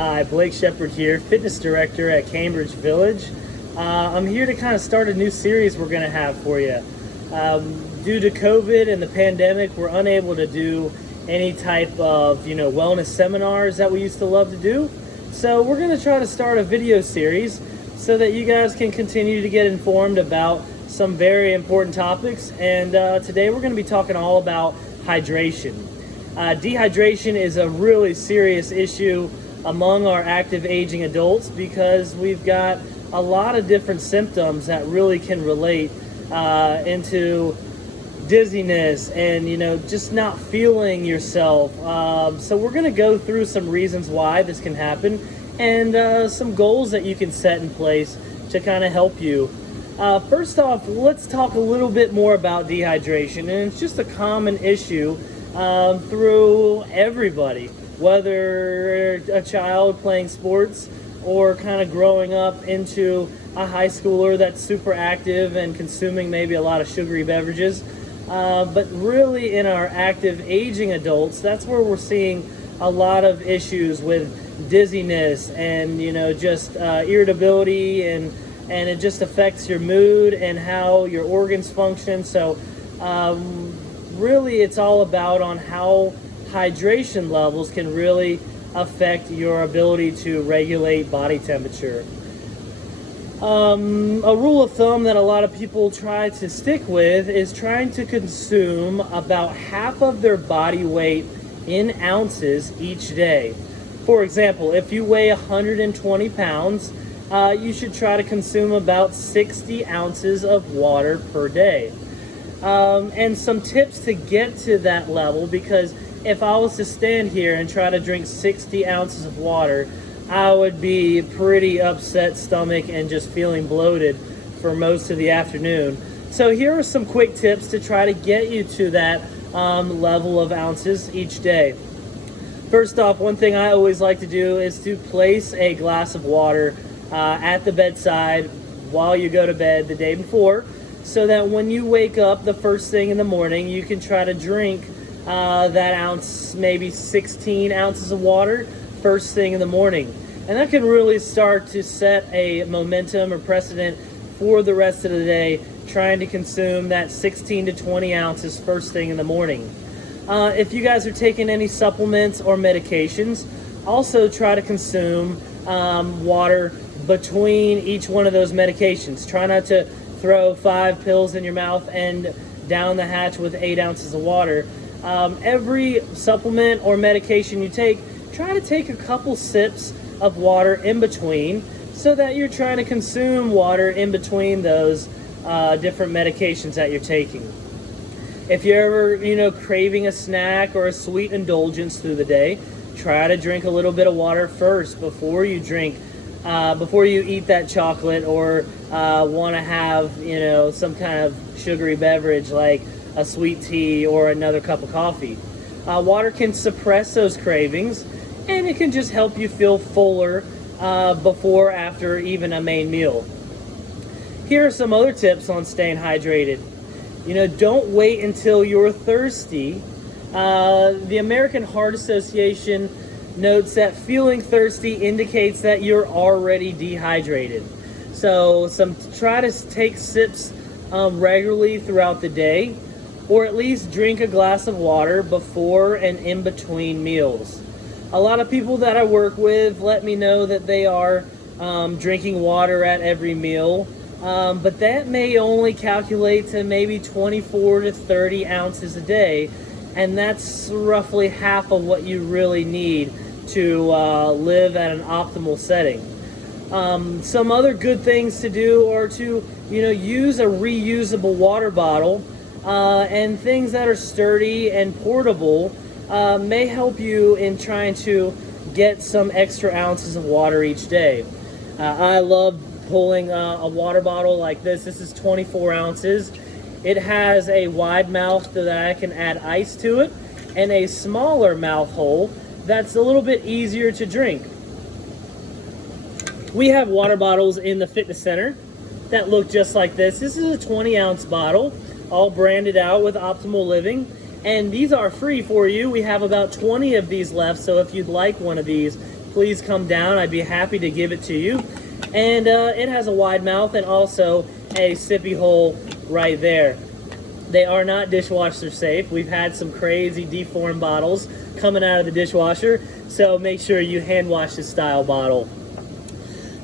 Hi, Blake Shepard here, fitness director at Cambridge Village. I'm here to kind of start a new series we're going to have for you. Due to COVID and the pandemic, we're unable to do any type of, wellness seminars that we used to love to do. So we're going to try to start a video series so that you guys can continue to get informed about some very important topics. And today we're going to be talking all about hydration. Dehydration is a really serious issue among our active aging adults because we've got a lot of different symptoms that really can relate into dizziness and just not feeling yourself. So we're going to go through some reasons why this can happen and some goals that you can set in place to kind of help you. First off, let's talk a little bit more about dehydration, and it's just a common issue through everybody, whether a child playing sports or kind of growing up into a high schooler that's super active and consuming maybe a lot of sugary beverages. But really in our active aging adults, that's where we're seeing a lot of issues with dizziness and, just irritability, and it just affects your mood and how your organs function. So really it's all about on how hydration levels can really affect your ability to regulate body temperature. A rule of thumb that a lot of people try to stick with is trying to consume about half of their body weight in ounces each day. For example, if you weigh 120 pounds, you should try to consume about 60 ounces of water per day. And some tips to get to that level, because if I was to stand here and try to drink 60 ounces of water, I would be pretty upset stomach and just feeling bloated for most of the afternoon. So here are some quick tips to try to get you to that level of ounces each day. First off, one thing I always like to do is to place a glass of water at the bedside while you go to bed the day before, so that when you wake up the first thing in the morning, you can try to drink that ounce, maybe 16 ounces of water first thing in the morning. And that can really start to set a momentum or precedent for the rest of the day, trying to consume that 16 to 20 ounces first thing in the morning. If you guys are taking any supplements or medications, also try to consume water between each one of those medications. Try not to throw 5 pills in your mouth and down the hatch with 8 ounces of water. Every supplement or medication you take, try to take a couple sips of water in between, so that you're trying to consume water in between those different medications that you're taking. If you're ever, craving a snack or a sweet indulgence through the day, try to drink a little bit of water first before you eat that chocolate or want to have, some kind of sugary beverage like a sweet tea or another cup of coffee. Water can suppress those cravings, and it can just help you feel fuller before, after even a main meal. Here are some other tips on staying hydrated. Don't wait until you're thirsty. The American Heart Association notes that feeling thirsty indicates that you're already dehydrated. So try to take sips regularly throughout the day, or at least drink a glass of water before and in between meals. A lot of people that I work with let me know that they are drinking water at every meal, but that may only calculate to maybe 24 to 30 ounces a day, and that's roughly half of what you really need to live at an optimal setting. Some other good things to do are to use a reusable water bottle, and things that are sturdy and portable may help you in trying to get some extra ounces of water each day. I love pulling a water bottle like this. This is 24 ounces. It has a wide mouth so that I can add ice to it, and a smaller mouth hole that's a little bit easier to drink. We have water bottles in the fitness center that look just like this. This is a 20-ounce bottle, all branded out with Optimal Living. And these are free for you. We have about 20 of these left, so if you'd like one of these, please come down. I'd be happy to give it to you. And it has a wide mouth and also a sippy hole right there. They are not dishwasher safe. We've had some crazy deformed bottles coming out of the dishwasher, so make sure you hand wash this style bottle.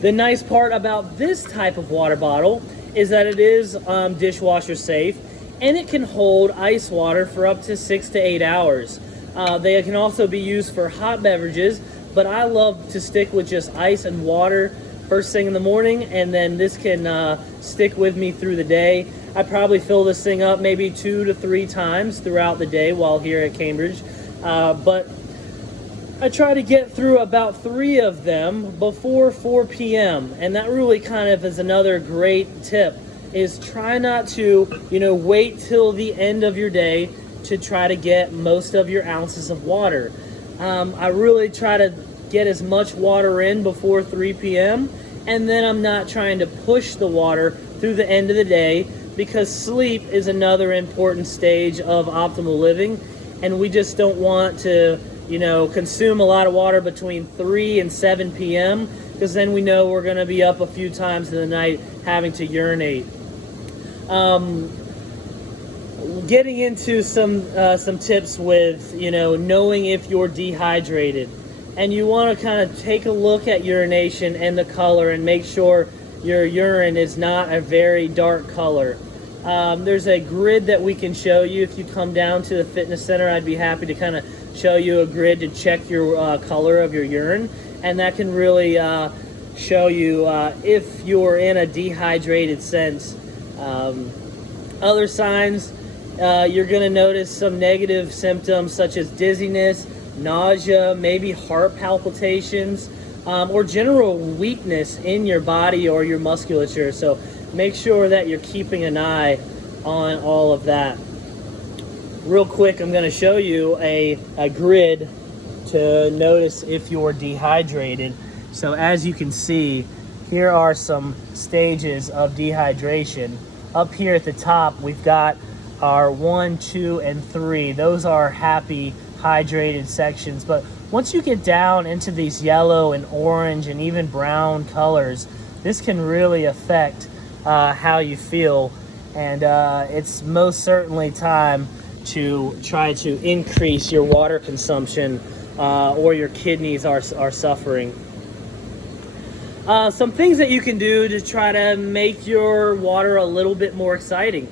The nice part about this type of water bottle is that it is dishwasher safe, and it can hold ice water for up to 6 to 8 hours. They can also be used for hot beverages, but I love to stick with just ice and water first thing in the morning, and then this can stick with me through the day. I probably fill this thing up maybe 2 to 3 times throughout the day while here at Cambridge, but I try to get through about 3 of them before 4 p.m. and that really kind of is another great tip, is try not to wait till the end of your day to try to get most of your ounces of water. I really try to get as much water in before 3 p.m. and then I'm not trying to push the water through the end of the day, because sleep is another important stage of optimal living, and we just don't want to consume a lot of water between 3 and 7 p.m. because then we know we're going to be up a few times in the night having to urinate. Getting into some tips with knowing if you're dehydrated, and you want to kind of take a look at urination and the color and make sure your urine is not a very dark color. There's a grid that we can show you if you come down to the fitness center. I'd be happy to kind of show you a grid to check your color of your urine, and that can really show you if you're in a dehydrated sense. Other signs, you're going to notice some negative symptoms such as dizziness, nausea, maybe heart palpitations, or general weakness in your body or your musculature. So make sure that you're keeping an eye on all of that. Real quick, I'm going to show you a grid to notice if you're dehydrated. So as you can see, here are some stages of dehydration. Up here at the top, we've got our 1, 2, and 3. Those are happy hydrated sections. But once you get down into these yellow and orange and even brown colors, this can really affect how you feel. And it's most certainly time to try to increase your water consumption or your kidneys are suffering. Some things that you can do to try to make your water a little bit more exciting.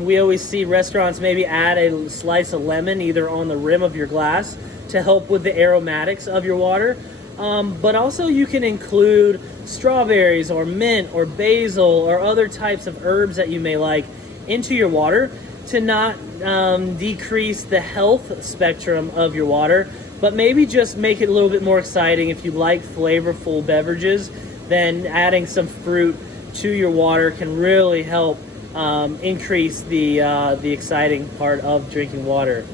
We always see restaurants maybe add a slice of lemon either on the rim of your glass to help with the aromatics of your water. But also you can include strawberries or mint or basil or other types of herbs that you may like into your water to not decrease the health spectrum of your water, but maybe just make it a little bit more exciting. If you like flavorful beverages, then adding some fruit to your water can really help increase the exciting part of drinking water.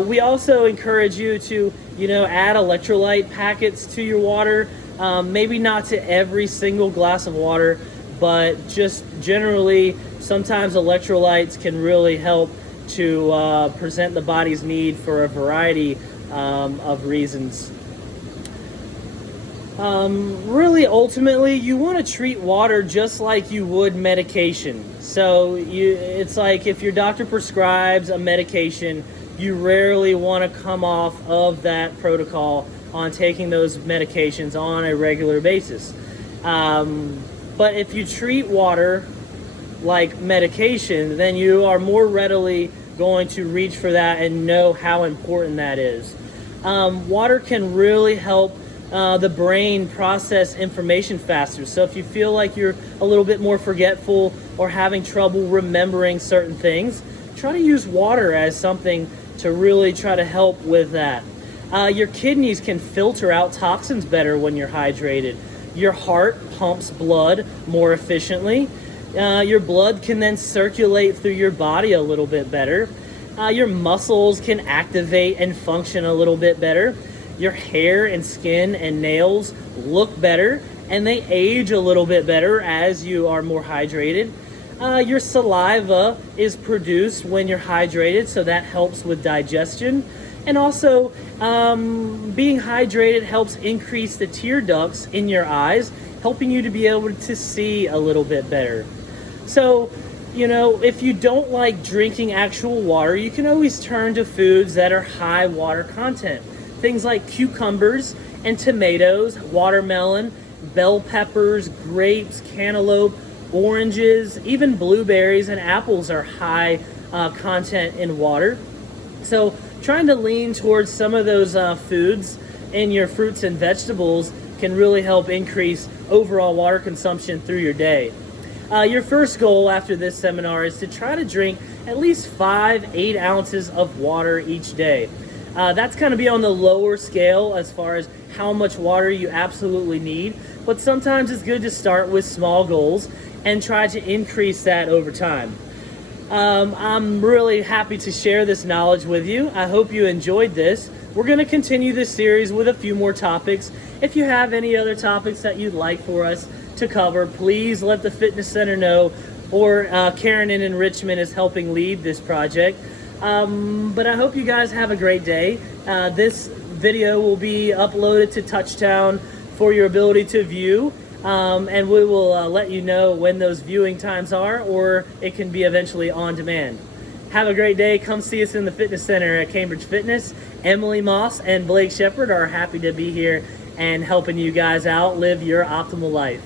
We also encourage you to add electrolyte packets to your water, maybe not to every single glass of water, but just generally sometimes electrolytes can really help to present the body's need for a variety of reasons. Really, ultimately, you want to treat water just like you would medication. So it's like if your doctor prescribes a medication, you rarely want to come off of that protocol on taking those medications on a regular basis. But if you treat water like medication, then you are more readily going to reach for that and know how important that is. Water can really help the brain process information faster. So if you feel like you're a little bit more forgetful or having trouble remembering certain things, try to use water as something to really try to help with that. Your kidneys can filter out toxins better when you're hydrated. Your heart pumps blood more efficiently. Your blood can then circulate through your body a little bit better. Your muscles can activate and function a little bit better. Your hair and skin and nails look better, and they age a little bit better as you are more hydrated. Your saliva is produced when you're hydrated, so that helps with digestion. And also, being hydrated helps increase the tear ducts in your eyes, helping you to be able to see a little bit better. So, you know, if you don't like drinking actual water, you can always turn to foods that are high water content. Things like cucumbers and tomatoes, watermelon, bell peppers, grapes, cantaloupe, oranges, even blueberries and apples are high content in water. So trying to lean towards some of those foods in your fruits and vegetables can really help increase overall water consumption through your day. Your first goal after this seminar is to try to drink at least 8 ounces of water each day. That's going to be on the lower scale as far as how much water you absolutely need, but sometimes it's good to start with small goals and try to increase that over time. I'm really happy to share this knowledge with you. I hope you enjoyed this. We're going to continue this series with a few more topics. If you have any other topics that you'd like for us to cover, please let the Fitness Center know, or Karen in Enrichment is helping lead this project. But I hope you guys have a great day. This video will be uploaded to Touchdown for your ability to view, and we will let you know when those viewing times are, or it can be eventually on demand. Have a great day. Come see us in the Fitness Center at Cambridge Fitness. Emily Moss and Blake Shepard are happy to be here and helping you guys out live your optimal life.